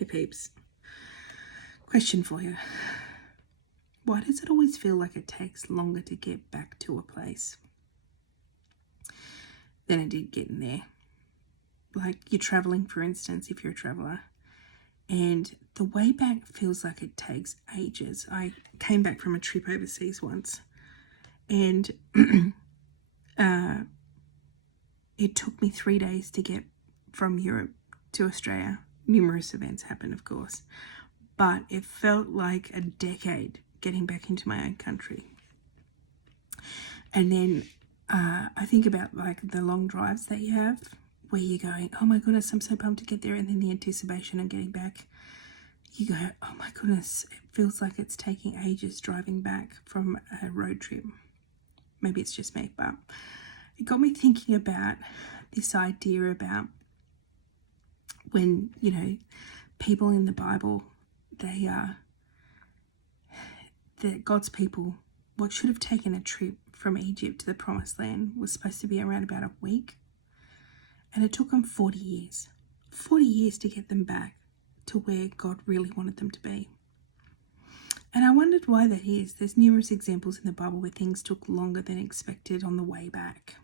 Hey peeps, question for you. Why does it always feel like it takes longer to get back to a place than it did getting there? Like you're traveling, for instance, if you're a traveler, and the way back feels like it takes ages. I came back from a trip overseas once, and it took me 3 days to get from Europe to Australia. Numerous events happened, of course, but it felt like a decade getting back into my own country. And then I think about like the long drives that you have where you're going, oh my goodness, I'm so pumped to get there. And then the anticipation of getting back, you go, oh my goodness, it feels like it's taking ages driving back from a road trip. Maybe it's just me, but it got me thinking about this idea about when, people in the Bible, they are God's people. What should have taken a trip from Egypt to the Promised Land was supposed to be around about a week. And it took them 40 years. 40 years to get them back to where God really wanted them to be. And I wondered why that is. There's numerous examples in the Bible where things took longer than expected on the way back.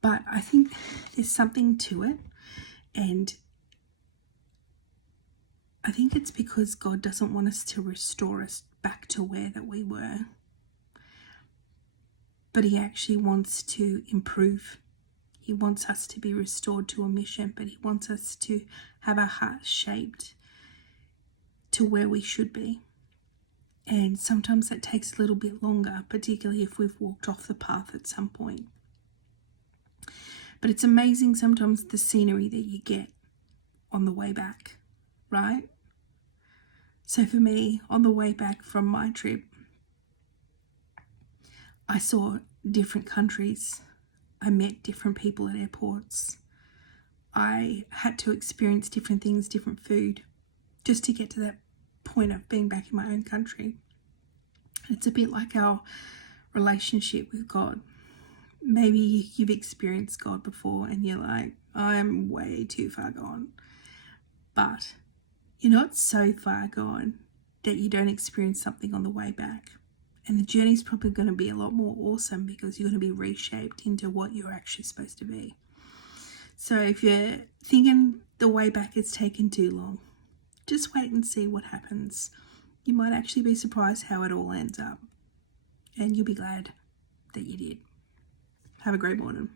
But I think there's something to it. And I think it's because God doesn't want us to restore us back to where that we were. But he actually wants to improve. He wants us to be restored to a mission, but he wants us to have our hearts shaped to where we should be. And sometimes that takes a little bit longer, particularly if we've walked off the path at some point. But it's amazing sometimes the scenery that you get on the way back, right? So for me, on the way back from my trip, I saw different countries. I met different people at airports. I had to experience different things, different food, just to get to that point of being back in my own country. It's a bit like our relationship with God. Maybe you've experienced God before and you're like, I'm way too far gone. But you're not so far gone that you don't experience something on the way back. And the journey's probably going to be a lot more awesome because you're going to be reshaped into what you're actually supposed to be. So if you're thinking the way back is taken too long, just wait and see what happens. You might actually be surprised how it all ends up. And you'll be glad that you did. Have a great morning.